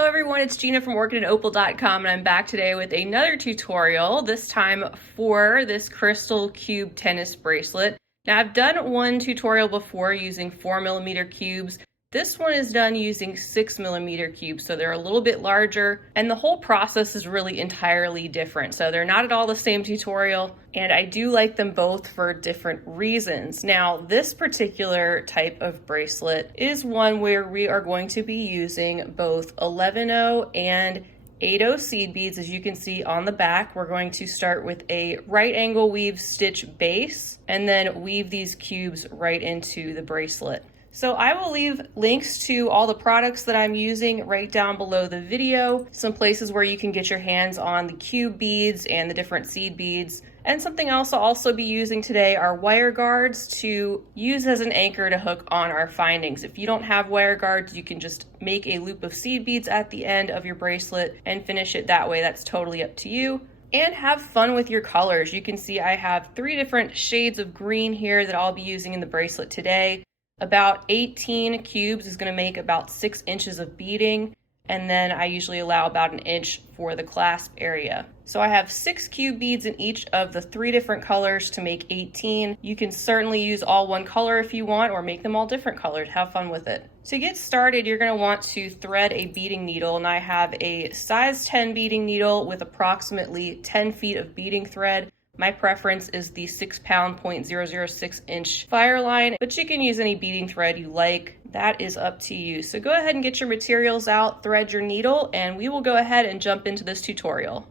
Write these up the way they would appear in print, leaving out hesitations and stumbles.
Hello everyone, it's Gina from orchidandopal.com, and I'm back today with another tutorial, this time for this crystal cube tennis bracelet. Now I've done one tutorial before using 4mm cubes. This one is done using 6mm cubes, so they're a little bit larger, and the whole process is really entirely different. So they're not at all the same tutorial, and I do like them both for different reasons. Now, this particular type of bracelet is one where we are going to be using both 11/0 and 8/0 seed beads. As you can see on the back, we're going to start with a right angle weave stitch base and then weave these cubes right into the bracelet. So I will leave links to all the products that I'm using right down below the video, some places where you can get your hands on the cube beads and the different seed beads. And something else I'll also be using today are wire guards to use as an anchor to hook on our findings. If you don't have wire guards, you can just make a loop of seed beads at the end of your bracelet and finish it that way. That's totally up to you. And have fun with your colors. You can see I have 3 different shades of green here that I'll be using in the bracelet today. About 18 cubes is going to make about 6 inches of beading, and then I usually allow about 1 inch for the clasp area. So I have 6 cube beads in each of the 3 different colors to make 18. You can certainly use all one color if you want, or make them all different colors. Have fun with it. To get started, you're going to want to thread a beading needle, and I have a size 10 beading needle with approximately 10 feet of beading thread. My preference is the 6-pound 0.006 inch FireLine, but you can use any beading thread you like. That is up to you. So go ahead and get your materials out, thread your needle, and we will go ahead and jump into this tutorial.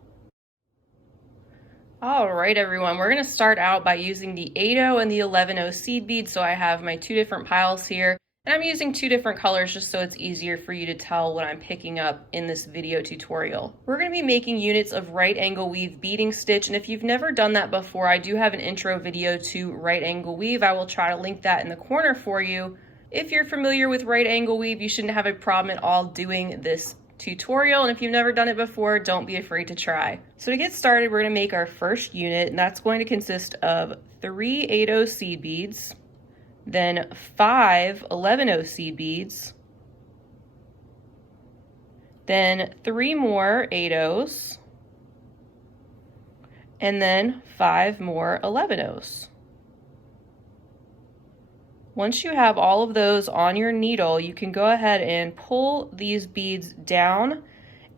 All right, everyone, we're going to start out by using the 8/0 and the 11/0 seed beads. So I have my 2 different piles here. And I'm using 2 different colors just so it's easier for you to tell what I'm picking up in this video tutorial. We're going to be making units of right angle weave beading stitch, and if you've never done that before, I do have an intro video to right angle weave. I will try to link that in the corner for you. If you're familiar with right angle weave, you shouldn't have a problem at all doing this tutorial, and if you've never done it before, don't be afraid to try. So to get started, we're going to make our first unit, and that's going to consist of 3 8/0 seed beads, then 5 11/0 seed beads, then 3 more 8/0s, and then 5 more 11/0s. Once you have all of those on your needle, you can go ahead and pull these beads down,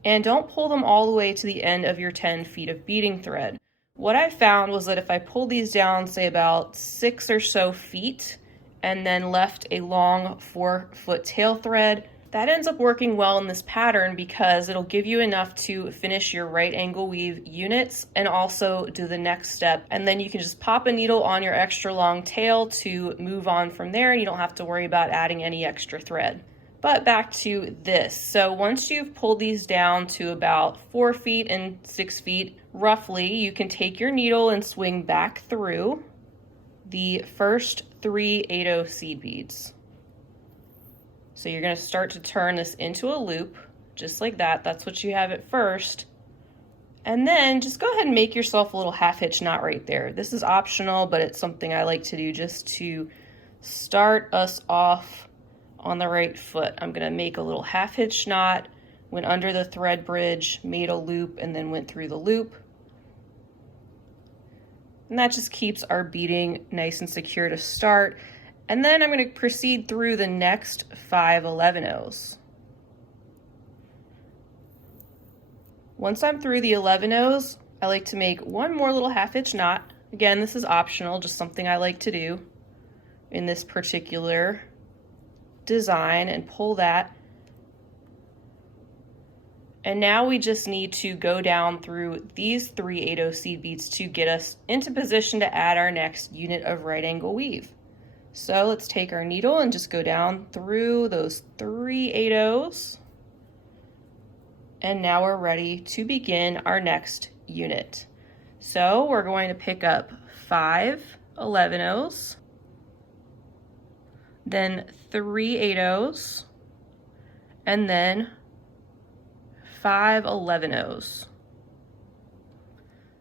and don't pull them all the way to the end of your 10 feet of beading thread. What I found was that if I pulled these down, say about 6 or so feet, and then left a long 4-foot tail thread, that ends up working well in this pattern because it'll give you enough to finish your right angle weave units and also do the next step. And then you can just pop a needle on your extra long tail to move on from there, and you don't have to worry about adding any extra thread. But back to this. So once you've pulled these down to about 4 feet and 6 feet, roughly, you can take your needle and swing back through the first 3 8/0 seed beads. So you're going to start to turn this into a loop, just like that. That's what you have at first. And then just go ahead and make yourself a little half hitch knot right there. This is optional, but it's something I like to do just to start us off on the right foot. I'm going to make a little half hitch knot, went under the thread bridge, made a loop, and then went through the loop. And that just keeps our beading nice and secure to start. And then I'm going to proceed through the next 5 11/0s. Once I'm through the 11/0s, I like to make one more little half hitch knot. Again, this is optional, just something I like to do in this particular design, and pull that. And now we just need to go down through these 3 8/0 seed beads to get us into position to add our next unit of right angle weave. So let's take our needle and just go down through those 3 8/0s. And now we're ready to begin our next unit. So we're going to pick up 5 11/0s, then 3 8/0s, and then 5 11/0s.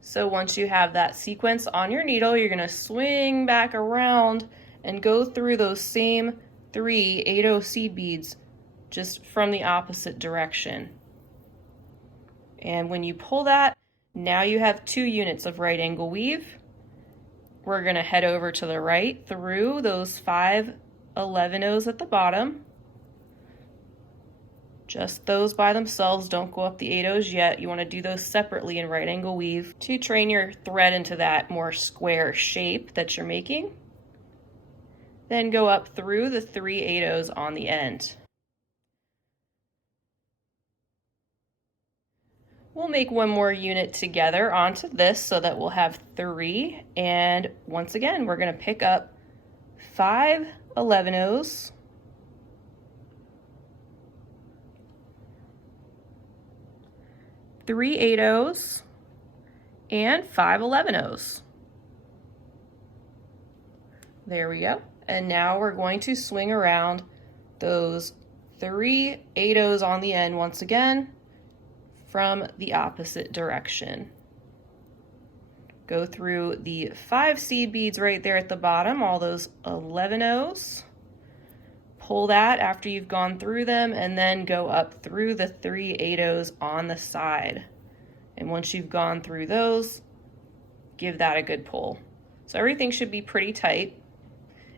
So once you have that sequence on your needle, you're going to swing back around and go through those same 3 8/0 seed beads just from the opposite direction. And when you pull that, now you have 2 units of right angle weave. We're going to head over to the right through those 5 11-0s at the bottom. Just those by themselves, don't go up the 8-0s yet. You want to do those separately in right angle weave to train your thread into that more square shape that you're making. Then go up through the 3 8-0s on the end. We'll make one more unit together onto this so that we'll have 3. And once again, we're going to pick up 5 11-0s. 3 8-0s and 5 11-0s. There we go. And now we're going to swing around those 3 8-0s on the end once again from the opposite direction. Go through the 5 seed beads right there at the bottom, all those 11-0s. Pull that after you've gone through them, and then go up through the 3 8-0s on the side. And once you've gone through those, give that a good pull. So everything should be pretty tight.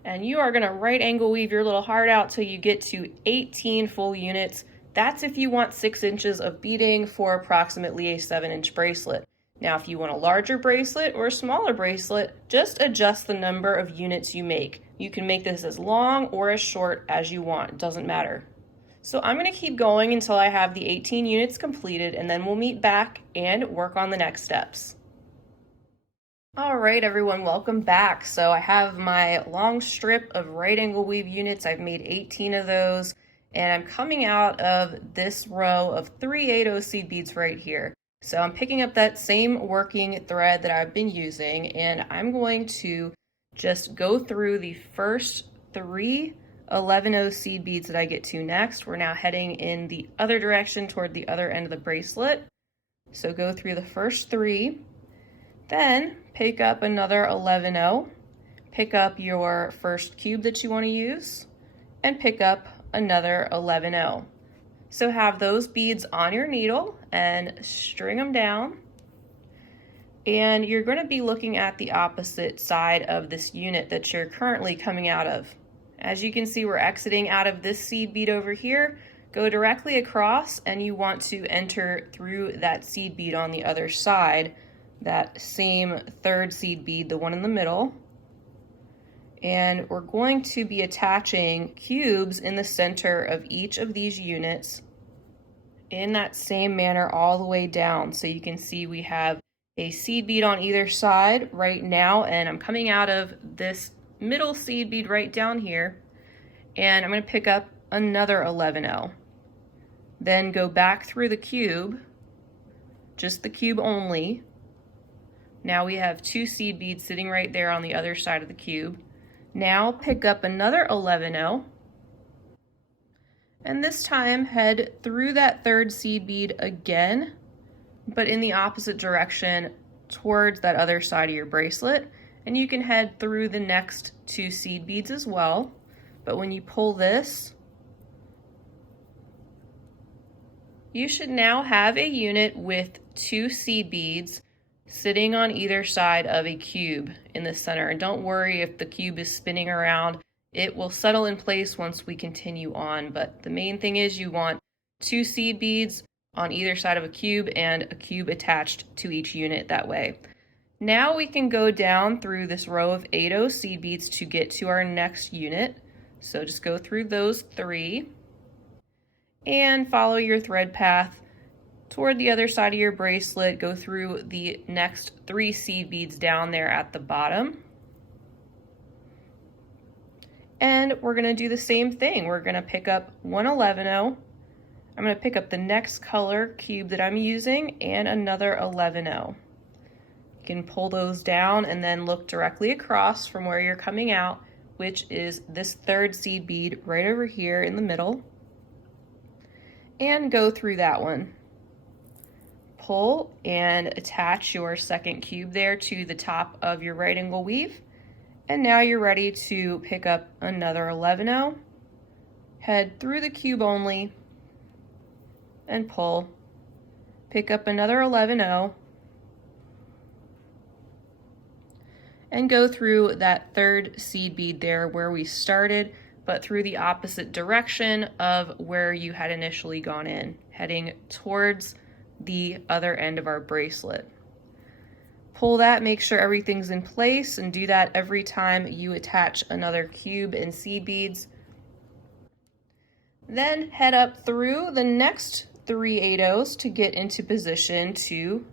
And you are going to right angle weave your little heart out till you get to 18 full units. That's if you want 6 inches of beading for approximately a 7-inch bracelet. Now, if you want a larger bracelet or a smaller bracelet, just adjust the number of units you make. You can make this as long or as short as you want, it doesn't matter. So I'm going to keep going until I have the 18 units completed, and then we'll meet back and work on the next steps. All right, everyone, welcome back. So I have my long strip of right angle weave units. I've made 18 of those, and I'm coming out of this row of 3 8-0 seed beads right here. So I'm picking up that same working thread that I've been using, and I'm going to just go through the first 3 11-0 seed beads that I get to next. We're now heading in the other direction toward the other end of the bracelet. So go through the first 3, then pick up another 11-0, pick up your first cube that you want to use, and pick up another 11-0. So have those beads on your needle and string them down. And you're going to be looking at the opposite side of this unit that you're currently coming out of. As you can see, we're exiting out of this seed bead over here. Go directly across, and you want to enter through that seed bead on the other side, that same 3rd seed bead, the one in the middle. And we're going to be attaching cubes in the center of each of these units in that same manner all the way down. So you can see we have a seed bead on either side right now, and I'm coming out of this middle seed bead right down here, and I'm going to pick up another 11-0. Then go back through the cube, just the cube only. Now we have 2 seed beads sitting right there on the other side of the cube. Now pick up another 11-0, and this time head through that 3rd seed bead again, but in the opposite direction towards that other side of your bracelet. And you can head through the next 2 seed beads as well. But when you pull this, you should now have a unit with 2 seed beads sitting on either side of a cube in the center. And don't worry if the cube is spinning around, it will settle in place once we continue on. But the main thing is you want 2 seed beads on either side of a cube and a cube attached to each unit that way. Now we can go down through this row of 8-0 seed beads to get to our next unit. So just go through those 3 and follow your thread path toward the other side of your bracelet. Go through the next 3 seed beads down there at the bottom. And we're going to do the same thing. We're going to pick up one 11-0. I'm going to pick up the next color cube that I'm using and another 11-0. You can pull those down and then look directly across from where you're coming out, which is this 3rd seed bead right over here in the middle, and go through that one. Pull and attach your 2nd cube there to the top of your right angle weave, and now you're ready to pick up another 11-0, head through the cube only, and pull. pick up another 11-0, and go through that third seed bead there where we started, but through the opposite direction of where you had initially gone in, heading towards the other end of our bracelet. Pull that, make sure everything's in place, and do that every time you attach another cube and seed beads. Then head up through the next 3 8/0s to get into position to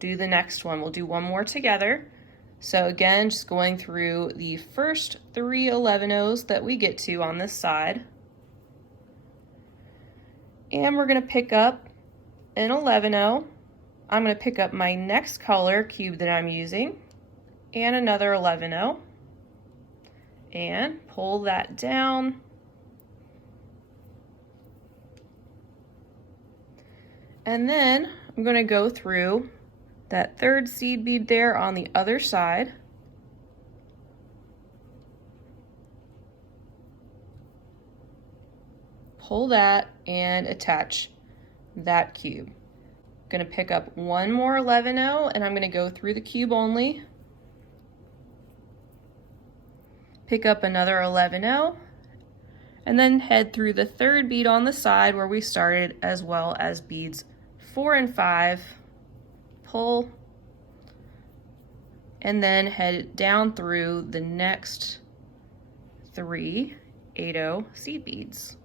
do the next one. We'll do one more together. So again, just going through the first 3 11/0s that we get to on this side. And we're going to pick up an 11-0. I'm going to pick up my next color cube that I'm using and another 11-0 and pull that down. And then I'm going to go through that third seed bead there on the other side. Pull that and attach that cube. I'm going to pick up one more 11-0 and I'm going to go through the cube only. Pick up another 11-0 and then head through the third bead on the side where we started, as well as beads 4 and 5. Pull and then head down through the next 3 8/0 seed beads.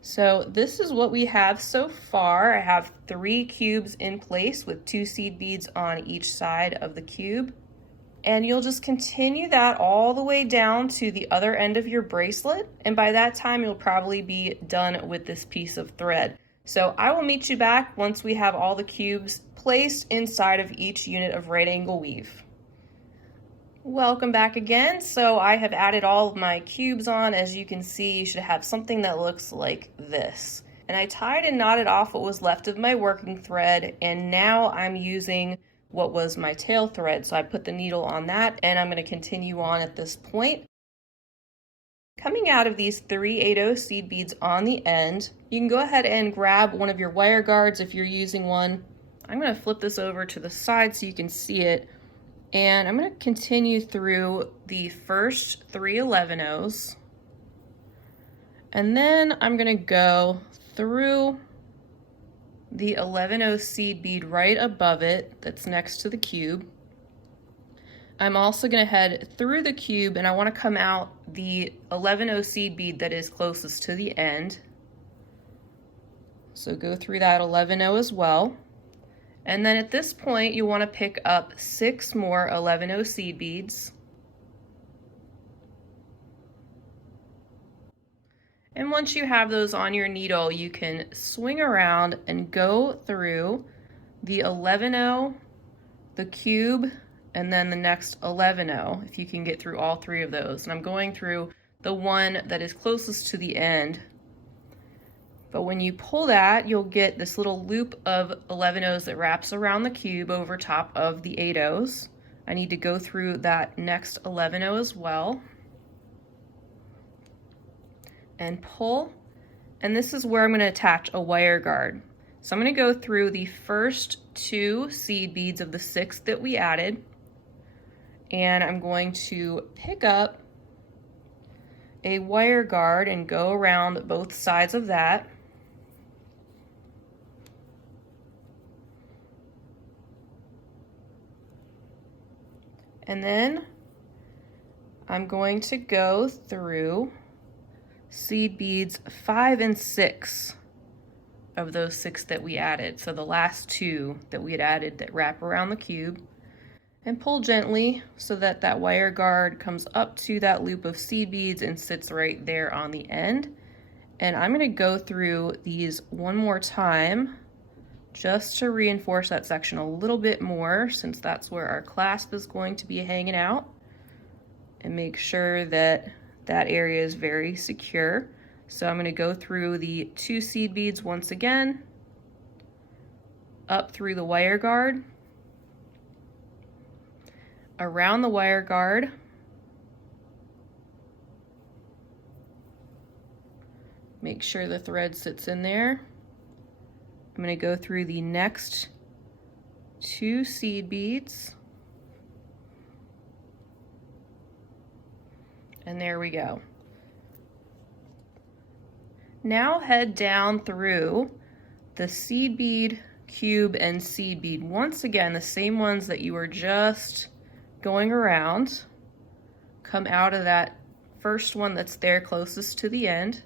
So this is what we have so far. I have 3 cubes in place with 2 seed beads on each side of the cube. And you'll just continue that all the way down to the other end of your bracelet. And by that time, you'll probably be done with this piece of thread. So I will meet you back once we have all the cubes placed inside of each unit of right angle weave. Welcome back again. So I have added all of my cubes on. As you can see, you should have something that looks like this. And I tied and knotted off what was left of my working thread, and now I'm using what was my tail thread. So I put the needle on that, and I'm going to continue on at this point. Coming out of these 3 8/0 seed beads on the end, you can go ahead and grab one of your wire guards if you're using one. I'm going to flip this over to the side so you can see it. And I'm going to continue through the first 3 11/0s. And then I'm going to go through the 11/0 seed bead right above it that's next to the cube. I'm also going to head through the cube, and I want to come out the 11/0 seed bead that is closest to the end. So go through that 11/0 as well. And then at this point, you want to pick up 6 more 11/0 seed beads. And once you have those on your needle, you can swing around and go through the 11/0, the cube, and then the next 11/0, if you can get through all 3 of those. And I'm going through the one that is closest to the end. But when you pull that, you'll get this little loop of 11/0s that wraps around the cube over top of the 8/0s. I need to go through that next 11/0 as well. And pull. And this is where I'm going to attach a wire guard. So I'm going to go through the first 2 seed beads of the 6 that we added. And I'm going to pick up a wire guard and go around both sides of that. And then I'm going to go through seed beads 5 and 6 of those 6 that we added. So the last 2 that we had added that wrap around the cube, and pull gently so that that wire guard comes up to that loop of seed beads and sits right there on the end. And I'm going to go through these one more time just to reinforce that section a little bit more, since that's where our clasp is going to be hanging out, and make sure that that area is very secure. So I'm going to go through the 2 seed beads once again, up through the wire guard, around the wire guard, make sure the thread sits in there. I'm I'm going to go through the next 2 seed beads. And there we go. Now head down through the seed bead, cube, and seed bead. Once again, the same ones that you were just going around. Come out of that first one that's there closest to the end.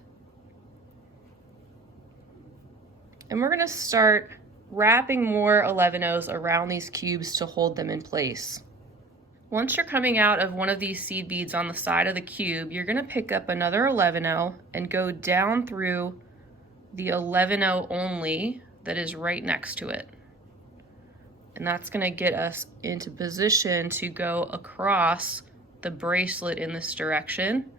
And we're gonna start wrapping more 11-ohs around these cubes to hold them in place. Once you're coming out of one of these seed beads on the side of the cube, you're gonna pick up another 11-oh and go down through the 11-oh only that is right next to it. And that's gonna get us into position to go across the bracelet in this direction.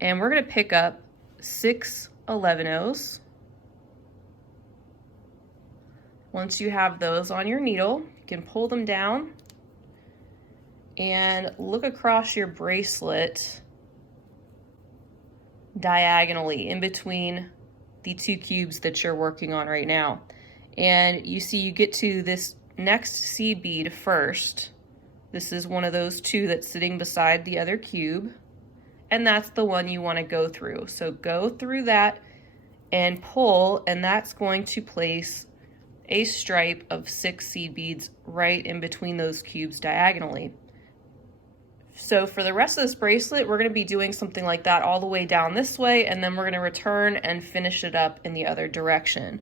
And we're gonna pick up 6 11-ohs. Once you have those on your needle, you can pull them down and look across your bracelet diagonally in between the 2 cubes that you're working on right now. And you see you get to this next seed bead first. This is one of those 2 that's sitting beside the other cube, and that's the one you want to go through. So go through that and pull, and that's going to place a stripe of 6 seed beads right in between those cubes diagonally. So for the rest of this bracelet, we're going to be doing something like that all the way down this way, and then we're going to return and finish it up in the other direction.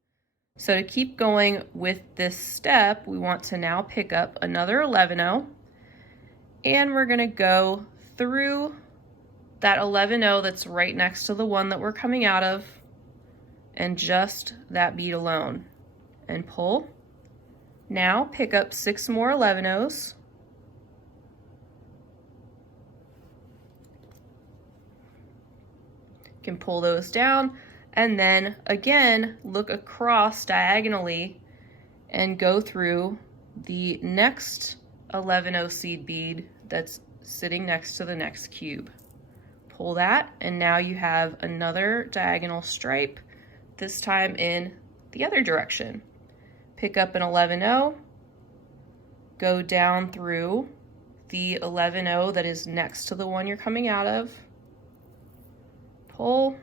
So to keep going with this step, we want to now pick up another 11-oh, and we're going to go through that 11-oh that's right next to the one that we're coming out of, and just that bead alone. And pull. Now pick up 6 more 11-ohs. You can pull those down, and then again look across diagonally and go through the next 11-oh seed bead that's sitting next to the next cube. Pull that, and now you have another diagonal stripe, this time in the other direction. Pick up an 11-oh, go down through the 11-oh that is next to the one you're coming out of, pull,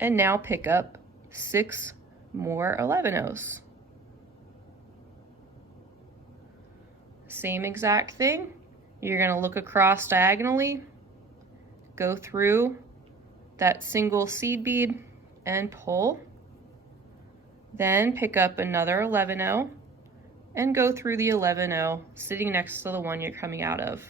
and now pick up 6 more 11-ohs. Same exact thing. You're going to look across diagonally, go through that single seed bead and pull. Then pick up another 11-oh and go through the 11-oh sitting next to the one you're coming out of.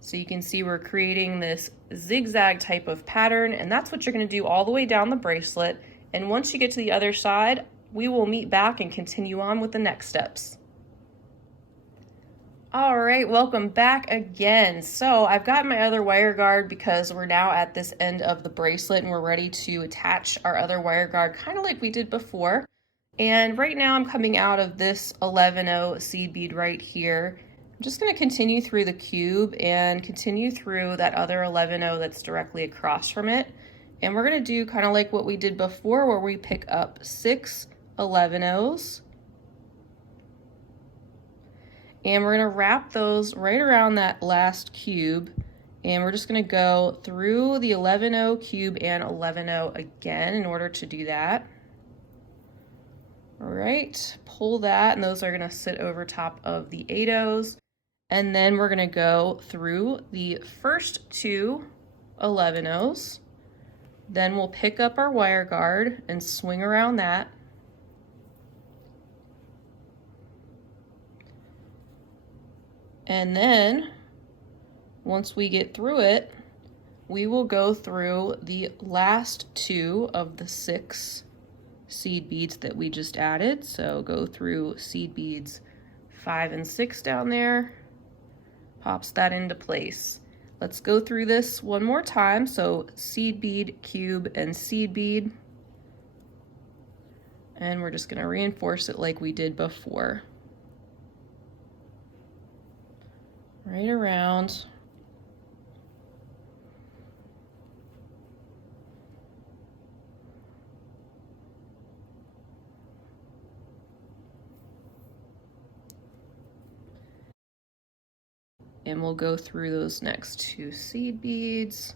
So you can see we're creating this zigzag type of pattern, and that's what you're going to do all the way down the bracelet. And once you get to the other side, we will meet back and continue on with the next steps. All right, welcome back again. So I've got my other wire guard because we're now at this end of the bracelet and we're ready to attach our other wire guard kind of like we did before. And right now I'm coming out of this 11-oh seed bead right here. I'm just going to continue through the cube and continue through that other 11-oh that's directly across from it. And we're going to do kind of like what we did before, where we pick up 6 11-ohs. And we're going to wrap those right around that last cube, and we're just going to go through the 11-oh cube and 11-oh again in order to do that. All right, pull that, and those are going to sit over top of the 8-ohs. And then we're going to go through the first 2 11-ohs. Then we'll pick up our wire guard and swing around that. And then, once we get through it, we will go through the last 2 of the 6 seed beads that we just added. So go through seed beads 5 and 6 down there, pops that into place. Let's go through this one more time. So seed bead, cube, and seed bead. And we're just going to reinforce it like we did before. Right around. and we'll go through those next 2 seed beads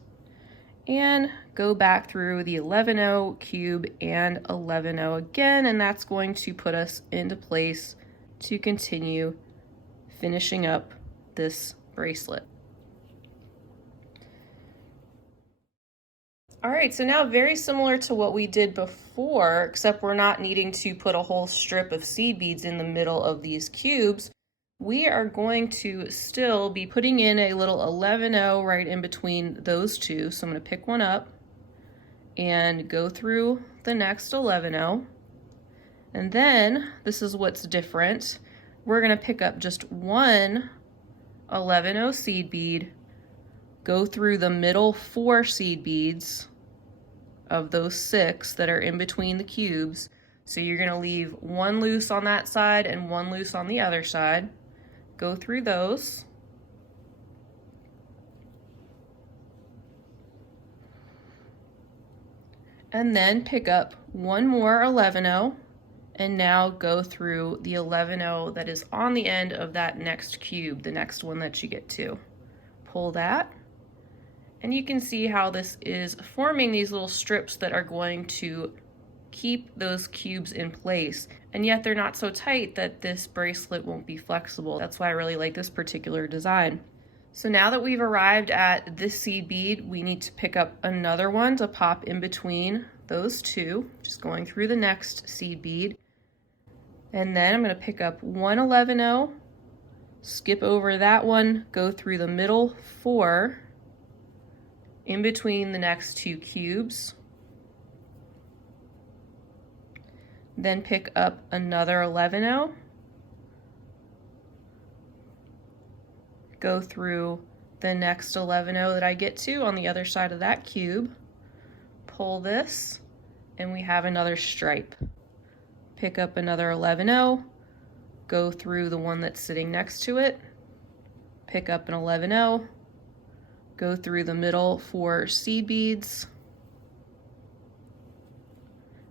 and go back through the 11-0 cube and 11-0 again, and that's going to put us into place to continue finishing up this bracelet. All right, so now very similar to what we did before, except we're not needing to put a whole strip of seed beads in the middle of these cubes. We are going to still be putting in a little 11-0 right in between those two. So I'm going to pick one up and go through the next 11-0. And then this is what's different. We're going to pick up just one 11-0 seed bead, go through the middle 4 seed beads of those 6 that are in between the cubes. So you're going to leave one loose on that side and one loose on the other side. Go through those. And then pick up one more 11-0 and now go through the 11-0 that is on the end of that next cube, the next one that you get to. Pull that, and you can see how this is forming these little strips that are going to keep those cubes in place, and yet they're not so tight that this bracelet won't be flexible. That's why I really like this particular design. So now that we've arrived at this seed bead, we need to pick up another one to pop in between those two, just going through the next seed bead. And then I'm going to pick up one 11-0, skip over that one, go through the middle 4 in between the next 2 cubes. Then pick up another 11-0, go through the next 11-0 that I get to on the other side of that cube, pull this, and we have another stripe. Pick up another 11-0, go through the one that's sitting next to it, pick up an 11-0, go through the middle 4 seed beads,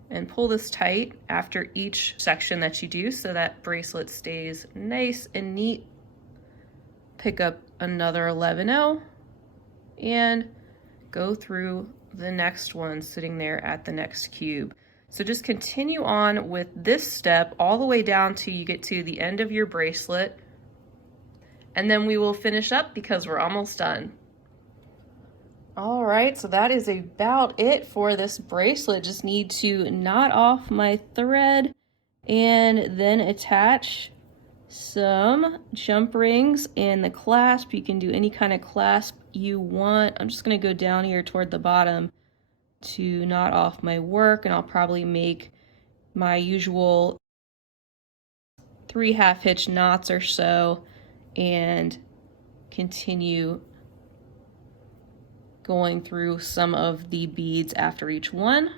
and pull this tight after each section that you do so that bracelet stays nice and neat. Pick up another 11-0 and go through the next one sitting there at the next cube. So just continue on with this step all the way down till you get to the end of your bracelet, and then we will finish up because we're almost done. All right, so that is about it for this bracelet. Just need to knot off my thread and then attach some jump rings and the clasp. You can do any kind of clasp you want. I'm just going to go down here toward the bottom to knot off my work, and I'll probably make my usual 3 half hitch knots or so and continue going through some of the beads after each one.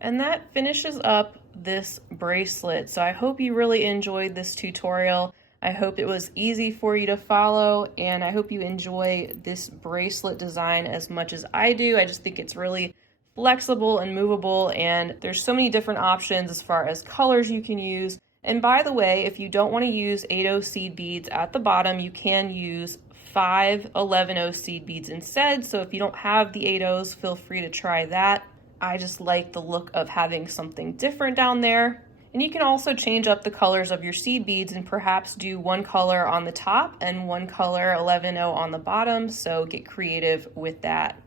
And that finishes up this bracelet. So I hope you really enjoyed this tutorial. I hope it was easy for you to follow, and I hope you enjoy this bracelet design as much as I do. I just think it's really flexible and movable, and there's so many different options as far as colors you can use. And by the way, if you don't want to use 8-0 seed beads at the bottom, you can use 5 11-0 seed beads instead. So if you don't have the 8-0s, feel free to try that. I just like the look of having something different down there. And you can also change up the colors of your seed beads and perhaps do one color on the top and one color 11-0 on the bottom, so get creative with that.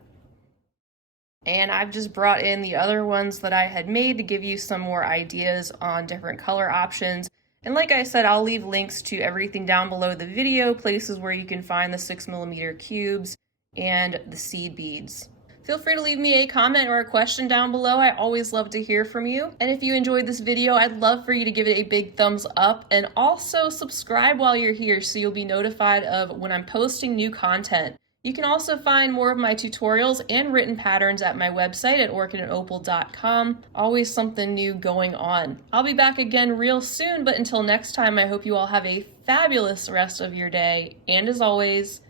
And I've just brought in the other ones that I had made to give you some more ideas on different color options. And like I said, I'll leave links to everything down below the video, places where you can find the 6mm cubes and the seed beads. Feel free to leave me a comment or a question down below. I always love to hear from you. And if you enjoyed this video, I'd love for you to give it a big thumbs up and also subscribe while you're here so you'll be notified of when I'm posting new content. You can also find more of my tutorials and written patterns at my website at orchidandopal.com. Always something new going on. I'll be back again real soon, but until next time, I hope you all have a fabulous rest of your day. And as always,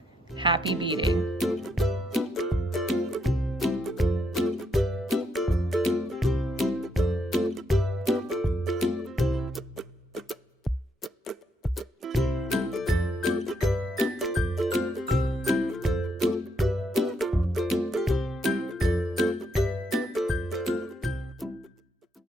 happy beading.